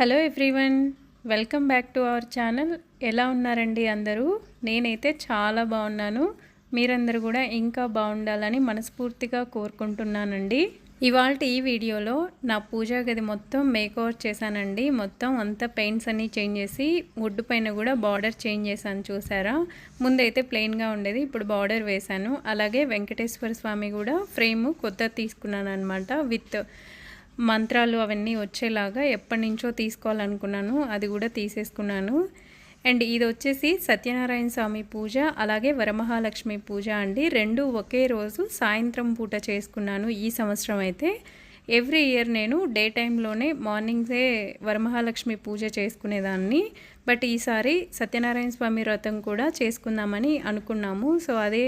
Hello everyone welcome back to our channel ఎలా ఉన్నారండి అందరూ? నేనైతే చాలా బాగున్నాను. మీరందరూ కూడా ఇంకా బాగుండాలని మనస్ఫూర్తిగా కోరుకుంటున్నానండి. ఇవాళ ఈ వీడియోలో నా పూజా గది మొత్తం మేకోవర్ చేశానండి. మొత్తం అంతా పెయింట్స్ అన్నీ చేంజ్ చేసి వుడ్ పైన కూడా బార్డర్ చేంజ్ చేశాను చూసారా? ముందైతే ప్లెయిన్గా ఉండేది ఇప్పుడు బార్డర్ వేశాను. అలాగే వెంకటేశ్వర స్వామి కూడా ఫ్రేమ్ కొత్త తీసుకున్నాను అనమాట విత్ మంత్రాలు అవన్నీ వచ్చేలాగా ఎప్పటి నుంచో తీసుకోవాలనుకున్నాను అది కూడా తీసేసుకున్నాను. అండ్ ఇది వచ్చేసి సత్యనారాయణ స్వామి పూజ అలాగే వరమహాలక్ష్మి పూజ అండి. రెండు ఒకే రోజు సాయంత్రం పూట చేసుకున్నాను ఈ సంవత్సరం అయితే. ఎవ్రీ ఇయర్ నేను డే టైంలోనే మార్నింగ్సే వరమహాలక్ష్మి పూజ చేసుకునేదాన్ని. బట్ ఈసారి సత్యనారాయణ స్వామి వ్రతం కూడా చేసుకుందామని అనుకున్నాము. సో అదే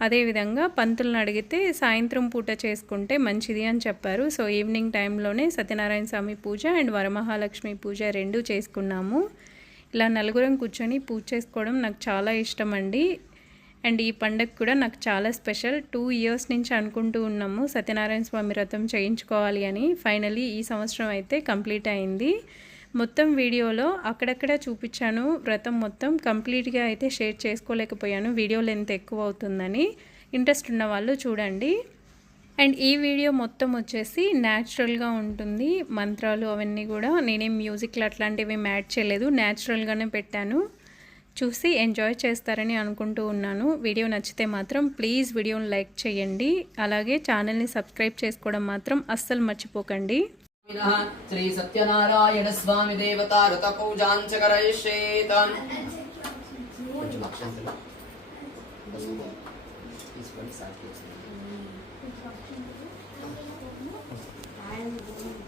అదేవిధంగా పంతులను అడిగితే సాయంత్రం పూట చేసుకుంటే మంచిది అని చెప్పారు. సో ఈవినింగ్ టైంలోనే సత్యనారాయణ స్వామి పూజ అండ్ వరమహాలక్ష్మి పూజ రెండు చేసుకున్నాము. ఇలా నలుగురం కూర్చొని పూజ చేసుకోవడం నాకు చాలా ఇష్టం అండి. అండ్ ఈ పండగ కూడా నాకు చాలా స్పెషల్. టూ ఇయర్స్ నుంచి అనుకుంటూ ఉన్నాము సత్యనారాయణ స్వామి వ్రతం చేయించుకోవాలి అని. ఫైనలీ ఈ సంవత్సరం అయితే కంప్లీట్ అయింది. మొత్తం వీడియోలో అక్కడక్కడ చూపించాను. వ్రతం మొత్తం కంప్లీట్గా అయితే షేర్ చేసుకోలేకపోయాను. వీడియో లెంత్ ఎక్కువ అవుతుందని ఇంట్రెస్ట్ ఉన్న వాళ్ళు చూడండి. అండ్ ఈ వీడియో మొత్తం వచ్చేసి న్యాచురల్గా ఉంటుంది. మంత్రాలు అవన్నీ కూడా నేనేం మ్యూజిక్లు అట్లాంటివి యాడ్ చేయలేదు. న్యాచురల్గానే పెట్టాను. చూసి ఎంజాయ్ చేస్తారని అనుకుంటూ ఉన్నాను. వీడియో నచ్చితే మాత్రం ప్లీజ్ వీడియోని లైక్ చేయండి. అలాగే ఛానల్ని సబ్స్క్రైబ్ చేసుకోవడం మాత్రం అస్సలు మర్చిపోకండి. श्री सत्यनारायण स्वामी देवता ऋत पूजांच करयिष्येत Thank you.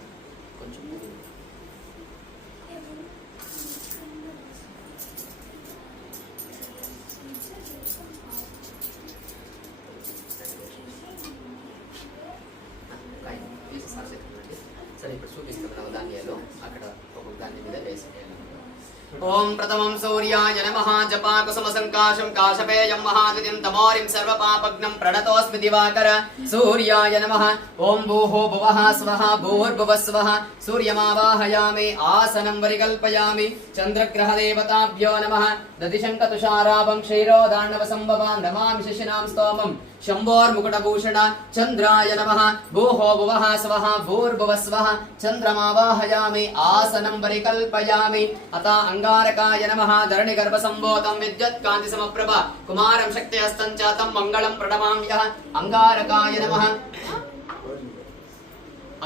ప్రథమం సూర్యాయ నమ జపాకుసుమ సంకాశం కాశపేయం మహాగతిం తమోరిం సర్వపాపగ్నం ప్రణతోస్మి దివాకర సూర్యాయ నమ ఓం భూహో భువః స్వః భూర్భువః స్వః సూర్యమావాహయామి ఆసనం వరికల్పయామి చంద్రగ్రహ దేవతాభ్యో నమః దదిశంక తుషారాభం క్షీరోదాండవ సంభవాన్ నమామి శిశినాం స్తోమం శంభోర్ముకుటభూషణ చంద్రాయ నమః భూహో భువః స్వః భూర్భువః స్వః చంద్రమావాహయామి ఆసనం పరికల్పయామి అత అంగారకాయ నమః ధరణి గర్భ సంభూతం విద్యుత్ కాంతి సమప్రభ కుమారం శక్తి హస్తం చ తం మంగళం ప్రణమామ్యః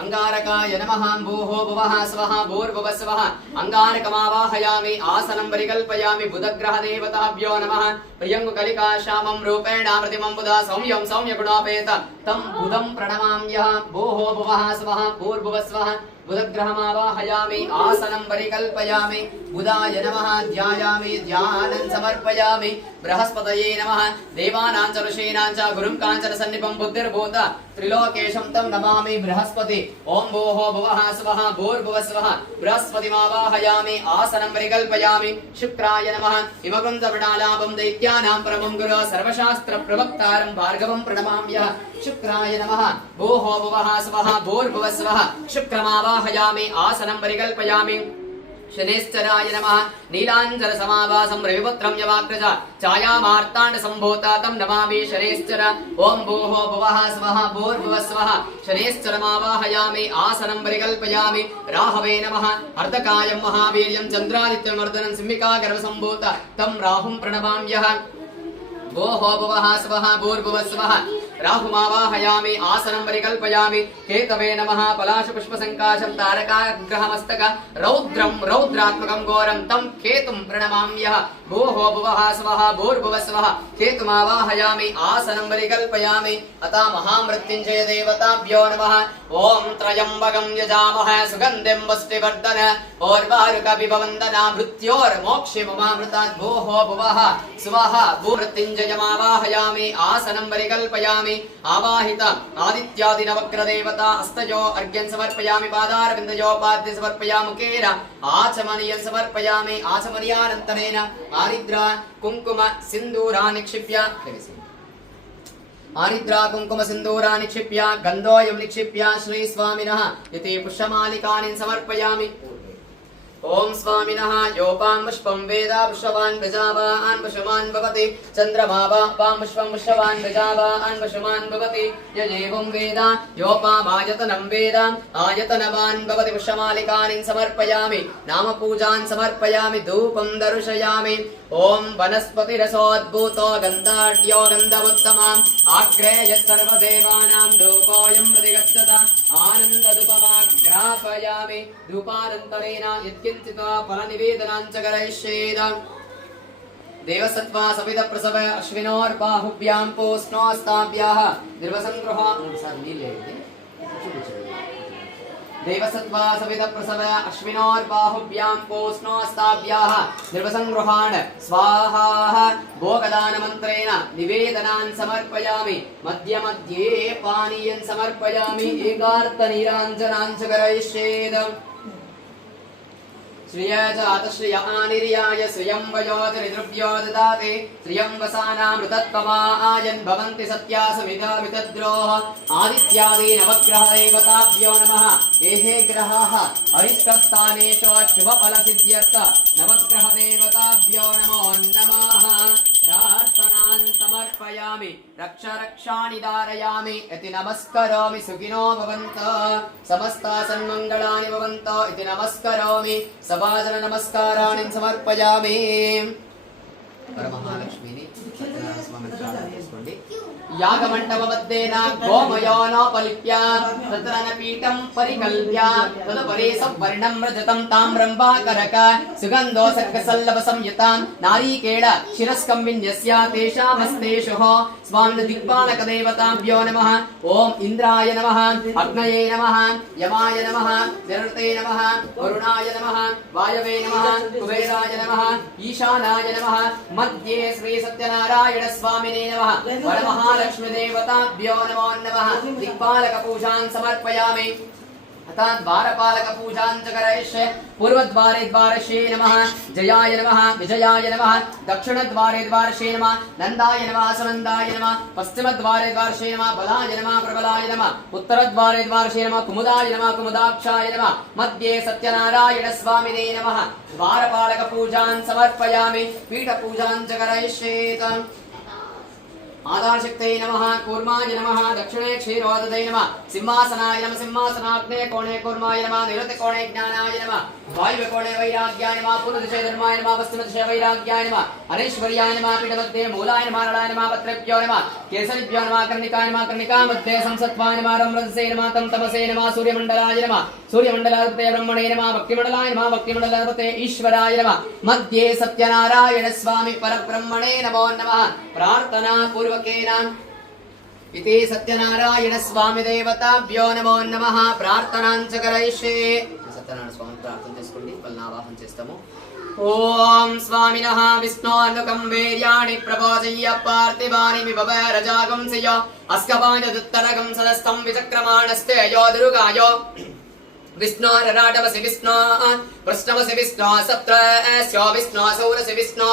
అంగారకాయ నమః భూహో భువః స్వః భూర్భువ స్వః. అంగారకమావాహయామి ఆసనం పరికల్పయామి బుధగ్రహ దేవతాభ్యో నమః. ప్రియంగు కలికా శ్యామం రూపేణ ప్రతిమం బుధ సౌమ్యం సౌమ్య గుణాపేత తం బుధం ప్రణమామ్య భూహో భువః స్వః భూర్భువ స్వః. బుధగ్రహమావాహయామి ఆసనం పరికల్పయామి బుధాయ నమః ధ్యాయామి ధ్యానం సమర్పయామి. బృహస్పతయే నమః. దేవానాం చ ఋషీణాం చ గురుం కాంచన సన్నిపం బుద్ధిర్భూత. త్రిలోకేశం తం నమామి బృహస్పతి. ఓం భోహో భువః స్వః భూర్భువ స్వః. బృహస్పతిమావాహయామి ఆసనం పరికల్పయామి. శుక్రాయ నమః. హిమకుంద విడాలాపం దైత్యానాం పరమం గురు. సర్వశాస్త్ర ప్రవక్తారం భార్గవం ప్రణమామ్య. శుక్రాయ నమః. భూహో భువః స్వః భూర్భువ స్వః. శుక్రమావాహయామి ఆసనం పరికల్పయామి. శనేశ్చరాయ నమ నీలాంజన సమావాసం రవిపుత్రం యవాగ్రజ ఛాయామార్తాండ సంభూతాతం నమామి శనేశ్చర ఓం భూహో భువః స్వః భూర్భువః స్వః శనేశ్చరమావాహయామి ఆసనం పరికల్పయామి రాహవే నమ అర్ధకాయం మహావీర్యం చంద్రాదిత్యమర్దనం సింహికా గర్భ సంభూత తం రాహుం ప్రణమామ్యః భోహో భువః స్వః భూర్భువః స్వః రాహుమావాహయామి ఆసనం పరికల్పయామి కేతవే నమః పలాశపుష్పసంకాశం తారకాగ్రహమస్తక రౌద్రం రౌద్రాత్మకం ఘోరం తం కేతుం ప్రణమామ్యః భోహో భువః స్వః భూర్భువః స్వః కేతుమావాహయామి ఆసనం పరికల్పయామి అతా మహామృత్యుంజయ దేవతాభ్యో నమః ఓం త్రయంబకం యజామహ సుగంధిం వస్తివర్ధన ఓర్వారుకపిబవందనా మృత్యోర్మోక్షి మమామృతాత్ భోహో భువః స్వః భూమృత్యుంజయమావాహయామి ఆసనం సమర్పయామి ఆవాహిత ఆదిత్యాది నవగ్రదేవత అస్తజో అర్ఘ్యం సమర్పయామి పాదారవిందయోపాద్య సమర్పయామి ముఖేన ఆచమనీయం సమర్పయామి ఆచమనీయానంతరేణ ఆరిద్ర కుంకుమ సింధూరా నిక్షిప్య ఆనిద్రా కుంకుమ సింధూరా నిక్షిప్య గంధోయం నిక్షిప్య శ్రీ స్వామినః ఇతి పుష్పమాలికాని సమర్పయామి. ఓం స్వామినః యోపాం పుష్పం వేద పుష్పవాన్ ప్రజావాన్ పశుమాన్ భవతి. చంద్రమా వాపాం పుష్పం పుష్పవాన్ ప్రజావాన్ పశుమాన్ భవతి. యజేవం వేద. యోపామాయతనం వేద. ఆయతనవాన్ భవతి పుష్పమాలికాని సమర్పయామి. నామ పూజాన్ సమర్పయామి. ధూపం దర్శయామి. ఓం వనస్పతిరసోద్భూతో గంధాఢ్యో గంధముత్తమాం ఆగ్రేయ సర్వదేవానాం. ధూపోయం ప్రతిగచ్చత. ఆనందదుపమాగ్రాపయామి आह्वयामि धूपानन्तरेण यत्किञ्चित् फलनिवेदनाञ्च देवसत्त्वा अश्विनोर्बाहुभ्यां पोष्णोस्ताभ्याः देवसत्वा सवितप्रसव अश्विनोर्बाहुभ्याम्पोष्णोस्ताभ्याः निर्वसङ्गृहाण स्वाहाः भोगदानमन्त्रेण निवेदनान् समर्पयामि मध्य मध्ये पानीयन् समर्पयामि एकार्तनीराञ्जनाञ्च करयिष्येदम् श्रियजातश्रियानिर्याय श्रियं वयोतिरिद्रव्यो ददाति श्रियं वसानामृतत्वमायन् भवन्ति सत्या सुमिदामितद्रोः आदित्यादीनवग्रहदेवताभ्यो नमः एहे ग्रहाः अरिष्टस्थाने च शुभफलसिद्ध्यर्थ नवग्रहदेवताभ्यो नमो नमः समर्पयामि रक्ष रक्षाणि धारयामि इति नमस्करोमि सुखिनो भवन्तो समस्ता सन्मङ्गलानि भवन्तो इति नमस्करोमि सभाजननमस्काराणि समर्पयामि परमहालक्ष्मीनि వరమహాలక్ష్మిని సత్యనారాయణ స్వామి ప్రార్థన చేసుకోండి యాగమండప మధ్యేన గోమయోనోపలిప్య తత్రన పీఠం పరికల్ప్య తదుపరి సవర్ణం రజతం తామ్రం వాకరక సుగంధో సర్గసల్లభ సంయుతాం నారీకేళ శిరస్కం విన్యస్య తేషామస్తేషు స్వామి దిక్పాలక దేవతాభ్యో నమః ఓం ఇంద్రాయ నమః అగ్నయే నమః యమాయ నమః నిరృతే నమః వరుణాయ నమః వాయవే నమః కుబేరాయ लक्ष्मीदेवताभ्यो नमो नमः नम समर्पयामि। अतः द्वारपालकपूजां नम करयिष्ये। पूर्वद्वारे द्वारशे नम। जयाय नमः। विजयाय नमः। बलाय नम। प्रबलाय नम। उत्तर उत्तरद्वारे द्वारे नम। कुमुदाय नम। कुमुदाक्षाय नम। मध्ये सत्यनारायण स्वामी नम। द्वारपालक पूजा समर्पयामि। पीठ पूजा करयिष्येत्। ఆధారశక్తై నమ కూర్మాయ నమ దక్షిణే క్షీరోదై నమ సింహాసనాయ నమ సింహాసనాగ్నే కోణే కూర్మాయ నమ నిరతి కోణే జ్ఞానాయ నమ వాయువ కోణే వైరాగ్యాయ నమ పూర్వదిశే ధర్మాయ నమ పశ్చిమ దిశే వైరాగ్యాయ నమ అనైశ్వర్యాయ నమ పీఠమధ్యే మూలాయ నమ నడాయ నమ పత్రభ్యో నమ కేసరిభ్యో నమ కర్ణికాయ నమ కర్ణికా మధ్యే సంసత్వాయ నమ రమ్రసే నమ తం తమసే నమ సూర్యమండలాయ నమ సూర్యమండలాధిపతే బ్రహ్మణే నమ భక్తిమండలాయ నమ భక్తిమండలాధిపతే ఈశ్వరాయ నమ మధ్యే సత్యనారాయణ స్వామి పరబ్రహ్మణే నమో నమ ప్రార్థనా పూర్వకేన ఇది సత్యనారాయణ స్వామి దేవతాభ్యో నమో నమ ప్రార్థనాంచ కరైష్యే సత్యనారాయణ స్వామి ప్రార్థన చేసుకోండి. వాళ్ళని ఆవాహన చేస్తాము. ఓం స్వామిన విష్ణోన్నుకం వీర్యాణి ప్రబోధయ్య పార్థివాని విభవ రజాగం సియ అస్కపాయ దుత్తరగం సదస్తం విచక్రమాణస్తే అయో దురుగాయో। విష్ణోరరాటవసి విష్ణో పృష్ణవసి విష్ణో సప్తస్యో విష్ణో సౌరసి విష్ణో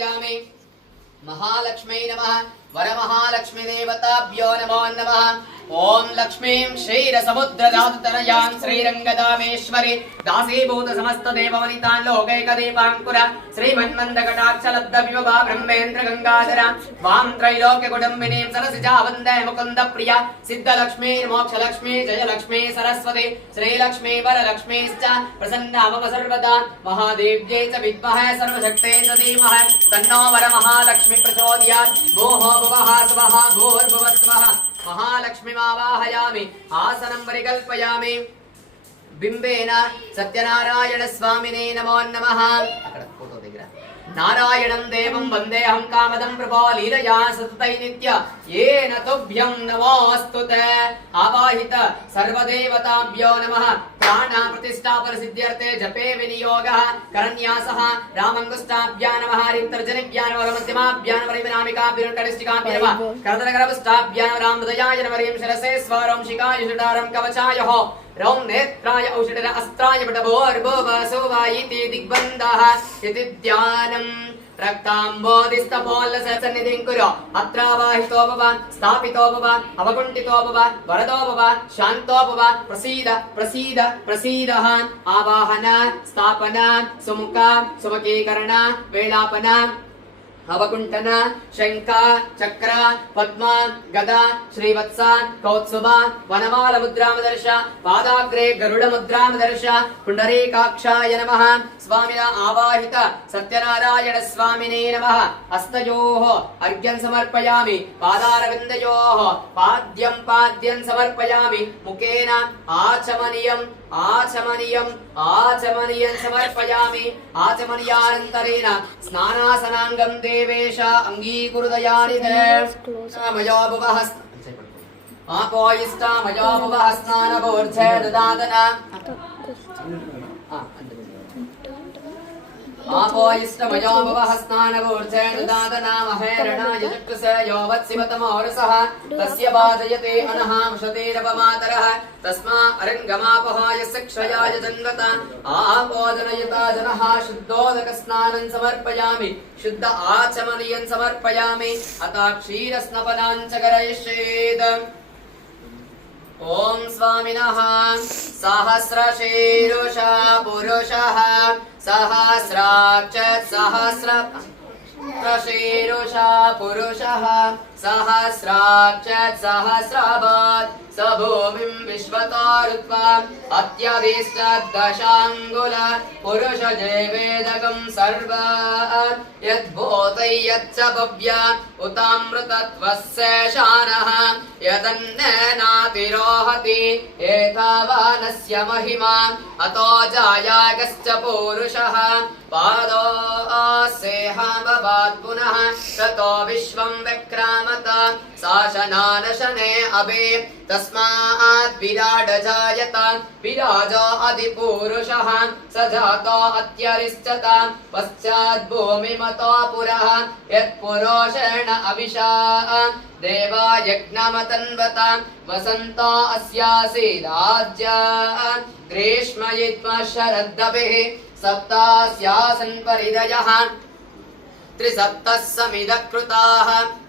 పరికల్పయామి మహాలక్ష్మై నమ. वरमहालक्ष्मीदेवताभ्यो नमो नमः। ॐ लक्ष्मीं क्षीरसमुद्रदातुतनयां श्रीरङ्गदामेश्वरि दासीभूतसमस्तदेववनितां लोकैकदीपाङ्कुर श्रीमन्मन्दकटाक्षलब्धविभवा ब्रह्मेन्द्रगङ्गाधर त्वां त्रैलोक्यकुटुम्बिनीं सरसिजा वंदे मुकुन्दप्रिया जय लक्ष्मी सरस्वती, श्रीलक्ष्मी वरलक्ष्मीश्च प्रसन्न मम सर्वदा, महादेव्यै च विद्महे सर्वशक्ते च धीमहि, तन्नो वरमहालक्ष्मी प्रचोदयात् भोः చ స్వః మహాలక్ష్మిమావాహయామి ఆసనం పరికల్పయామి బింబేన సత్యనారాయణ స్వామినే నమో నమః అక్కడ నారాయణం దేవం వందేహం కామదం ప్రభా లీలయా సతతై నిత్య ఏన తుభ్యం నమోస్తుత ఆవాహిత సర్వదేవతాభ్యో నమః ప్రాణ ప్రతిష్టాపన సిద్ధ్యర్థే జపే వినియోగ కరణ్యాసః రామంగుష్టాభ్యా నమః రిక్తర్జనిభ్యా నమః మధ్యమాభ్యా నమః పరిమినామికాభ్యం కనిష్ఠికాభ్య నమః రామృదయాయ నమః శిరసే స్వరం శికాయ జుడారం రౌం నేత్రాయ ఔషధర అస్త్రాయ పటభోర్భో వాసో వాయితి దిగ్బంధః ఇది ధ్యానం రక్తాంబోధిస్తపోల్ల సన్నిధిం కురు అత్రావాహితో భవాన్ స్థాపితో భవాన్ అవగుంటితో భవాన్ వరదో భవాన్ శాంతో భవాన్ ప్రసీద ప్రసీద ప్రసీదహాన్ ఆవాహన స్థాపన సుముఖ సుమకీకరణ వేళాపన అవకుంఠన శంఖ చక్ర పద్మ గద శ్రీవత్స కౌత్సుభ వనమాల ముద్రామదర్శ పాదాగ్రే గరుడ ముద్రామదర్శ పుండరీకాక్షాయ నమ. స్వామిన ఆవాహిత సత్యనారాయణ స్వామినే నమ. హస్తయో అర్ఘ్యం సమర్పయామి. పాదారవిందయో పాద్యం పాద్యం సమర్పయామి. ముఖేన ఆచమనీయం ఆచమనీయం ఆచమనీయం సమర్పయామి ఆచమనీయానంతరేణ స్నానాసనాంగం దేవేశ అంగీకురుదయాని మయో భువః ఆపోయిష్ట మయో భువః స్నానభోర్ధే దదాదన ఆపోయిష్టమయో భవః స్నానవూర్ధేణ దాదనామహేరణాయ చక్షుష యో వత్సిమతమోరసः తస్య బాధయతే అనహాంశతేరపమాతరः తస్మా అరంగమాపహాయ సక్షయాయ జన్మత ఆపోదనయతా జనः శుద్ధోదక స్నానం సమర్పయామి శుద్ధ ఆచమనీయం ॐ स्वामिनः सहस्रशीरुषा पुरुषः। सहस्राक्ष सहस्र सहस्रशीरुषा पुरुषः। सहस्रभात् स भूमिं विश्वतारुत्वा अत्यभीष्टदशाङ्गुल पुरुष जैवेदकं सर्व। यद्भूतै यच्च भव्य उतामृतत्वस्य शानः यदन्नेनातिरोहति एतावानस्य महिमा अतो जायागश्च पूरुषः पादोऽस्येहामवात् पुनः ततो विश्वं विक्रामत शासनानशने अभे तस्मात् विराड जायत विराजो अधिपूरुषः स जातो अत्यरिष्टत पश्चात् भूमिमतो पुरः यत्पुरोषेण अविशा देवा यज्ञमतन्वत वसन्तो परिदयः त्रिसप्तः समिदकृताः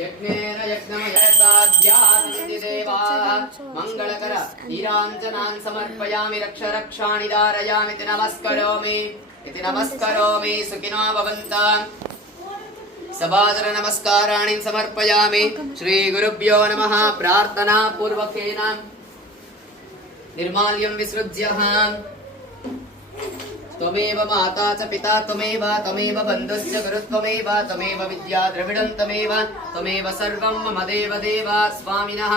యజ్ఞేన యజ్ఞమయసాధ్యాసంతి దేవాః మంగళకర నీరాంజనాన్ సమర్పయామి రక్ష రక్షాణి ధారయామి ఇది నమస్కరోమి ఇది నమస్కరోమి సుఖినో భవంతాం సభాదర నమస్కారాణి సమర్పయామి శ్రీ గురుభ్యో నమ ప్రార్థనా పూర్వకేన నిర్మాల్యం విసృజ్య त्वमेव माता च पिता त्वमेव त्वमेव बन्धुश्च गुरुत्वमेव त्वमेव विद्या द्रविडं त्वमेव त्वमेव सर्वं मम देव देव स्वामिनः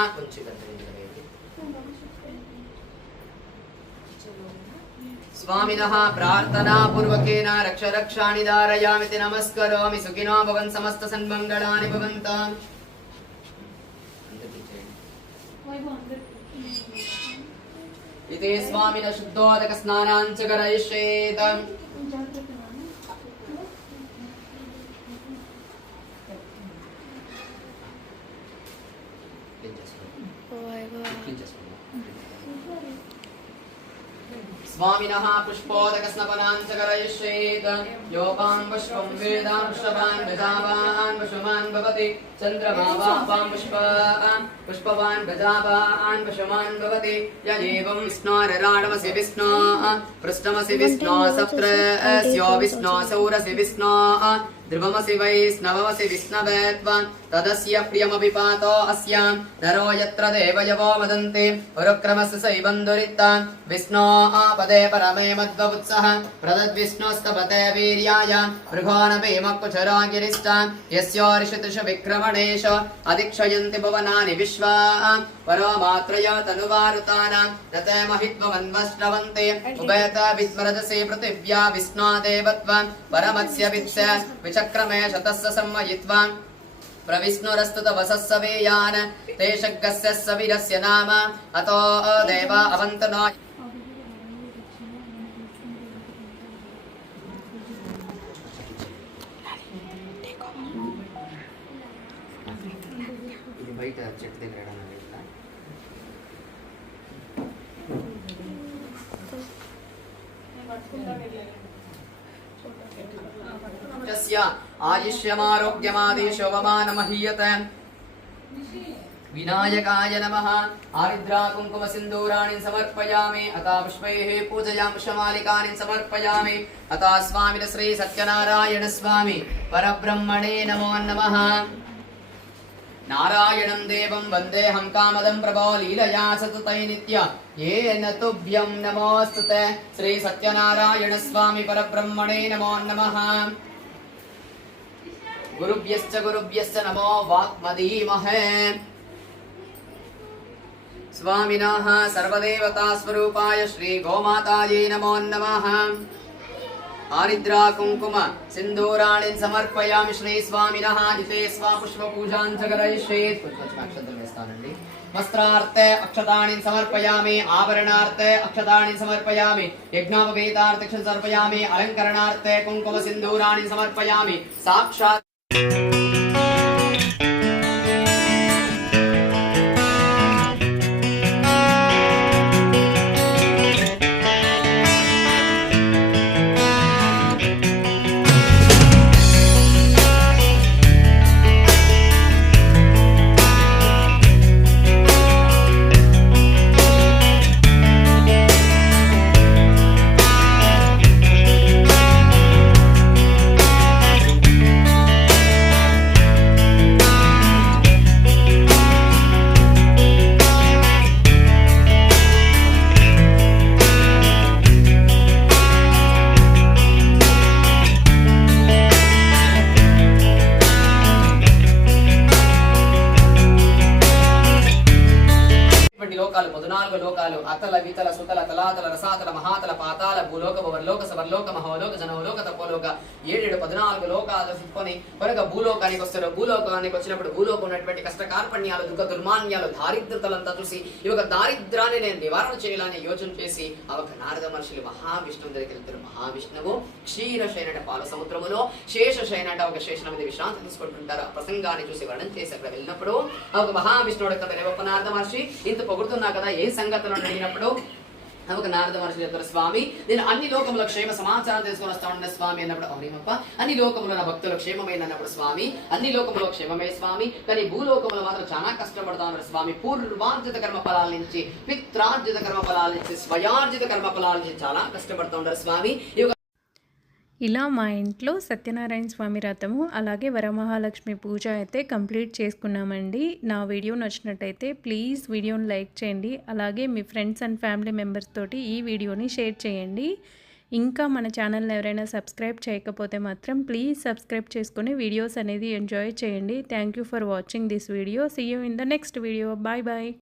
स्वामिनः प्रार्थनापूर्वकेन रक्ष रक्षाणि धारयामिति नमस्करोमि सुखिनो भवन् समस्तसन्मङ्गलानि भवन्ताम् इति स्वामिन शुद्धोदकस्नानाञ्च करयिष्येत् स्वामिनः पुष्पोदकस्नपनां च करयिष्येत् योपां पुष्पं वेदां पुष्पवान्, गजावान् पशुमान् भवति। चन्द्रमा वापां पुष्पान्, पुष्पवान्, गजावान् पशुमान् भवति। य एवं विष्णोरराडमसि विष्णो, पृष्ठमसि विष्णो सप्तस्यो विष्णो, सौरसि विष्णो, ध्रुवमसि वैष्णवमसि विष्णवे त्वां तदस्य प्रियमभिपातो अस्यां नरो यत्र देवयवो वदन्ति परुक्रमस्य सैबन्धुरित्तां विष्णो आपदे परमे मद्वत्सः प्रदद्विष्णोस्तपते वीर्याय मृगोणपि मक्कुचरो गिरिष्टां यस्योर्षितृषु विक्रमणेश अधिक्षयन्ति भुवनानि विश्वा परो मात्रय तनुवारुतानां न ते महित्वमन्वष्टवन्ति उभयत विस्मरजसे पृथिव्या विष्णो देवत्वं परमस्य वित्स विचक्रमे शतस्य सम्मयित्वा प्रविष्णुरस्तु तवसः सवेयान् ते शग्गस्य सविरस्य नाम अतो देवा अवन्तनो ఇది బయట చెట్టు దగ్గర ఎడన్నా లేదా? यस्य आयुष्यमारोग्यमादिशोभमानमहीयते विनायकाय नमः आरिद्रा कुङ्कुमसिन्दूराणि समर्पयामि अथा पुष्पैः पूजयांशमालिकानि समर्पयामि अथा स्वामिन श्री सत्यनारायण स्वामी परब्रह्मणे नमो नमः नारायणं देवं वन्देऽहं कामदं प्रभो लीलया सततै नित्य येन तुभ्यं नमोऽस्तु ते श्रीसत्यनारायणस्वामि परब्रह्मणे नमो नमः గురుభ్యశ్చ గురుభ్యశ్చ నమో వాక్మదీమహే స్వామినాః సర్వదేవతాస్వరూపాయ శ్రీ గోమాతాయే నమో నమః. ఆరిద్రా కుంకుమ సింధూరాణి సమర్పయామి శ్రీ స్వామినః జితే స్వా పుష్ప పూజాం చ కరయిష్యే అక్షతలు వేస్తానండి. వస్త్రార్థ అక్షతాని సమర్పయామి ఆభరణార్థ అక్షతాని సమర్పయామి యజ్ఞాపవేతార్థ సమర్పయామి అలంకరణార్థ కుంకుమ సింధూరాణి సమర్పయామి సాక్షాత్ Thank you. అతల వితల సుతల తలాతల రసాతల మహాతల పాతాల భూలోక భవర్లోక సవర్లోక మహోలోక జనవలోక తపోలోక ఏడేడు పద్నాలుగు లోకాలు చెప్పుకొని కొనక భూలోకానికి వస్తారు. భూలోకానికి వచ్చినప్పుడు భూలోకం ఉన్నటువంటి కష్ట కార్పణ్యాలు దుఃఖ దుర్మాన్యాలు దారిద్రతలంతా చూసి ఈ యొక్క దారిద్రాన్ని నేను నివారణ చేయాలని యోచన చేసి ఆ ఒక నారద మహర్షులు మహావిష్ణువు దగ్గరికి వెళ్తారు మహావిష్ణువు క్షీరశైనట పాల సముద్రములో శేషశైనట ఒక శేషనమది విశ్రాంతి తీసుకుంటుంటారు. ఆ ప్రసంగాన్ని చూసి వర్ణం చేసి అక్కడ వెళ్ళినప్పుడు ఆ ఒక మహావిష్ణువు యొక్క రేవప్ప నారద మహర్షి ఇంత పొగుడుతున్నా కదా ఏ సంగతులు అయినప్పుడు ఒక నారద మహర్షి చెప్తారు స్వామి నేను అన్ని లోకముల క్షేమ సమాచారం తీసుకొని వస్తా ఉన్న స్వామి అన్నప్పుడు అవునేమప్ప అన్ని లోకముల నా భక్తుల క్షేమమైన అన్నప్పుడు స్వామి అన్ని లోకములో క్షేమమే స్వామి కానీ భూలోకంలో మాత్రం చాలా కష్టపడతా ఉన్నారు స్వామి. పూర్వార్జిత కర్మ ఫలాల నుంచి పిత్రార్జిత కర్మ ఫలాల నుంచి స్వయార్జిత కర్మ ఫలాల నుంచి చాలా కష్టపడుతూ ఉన్నారు స్వామి. ఈ యొక్క ఇలా మా ఇంట్లో సత్యనారాయణ స్వామి రథము అలాగే వరమహాలక్ష్మి పూజ అయితే కంప్లీట్ చేసుకున్నామండి. నా వీడియో నచ్చినట్టయితే ప్లీజ్ వీడియోని లైక్ చేయండి. అలాగే మీ ఫ్రెండ్స్ అండ్ ఫ్యామిలీ మెంబర్స్ తోటి ఈ వీడియోని షేర్ చేయండి. ఇంకా మన ఛానల్ని ఎవరైనా సబ్స్క్రైబ్ చేయకపోతే మాత్రం ప్లీజ్ సబ్స్క్రైబ్ చేసుకొని వీడియోస్ అనేది ఎంజాయ్ చేయండి. Thank you for watching this video. See you in the next video bye bye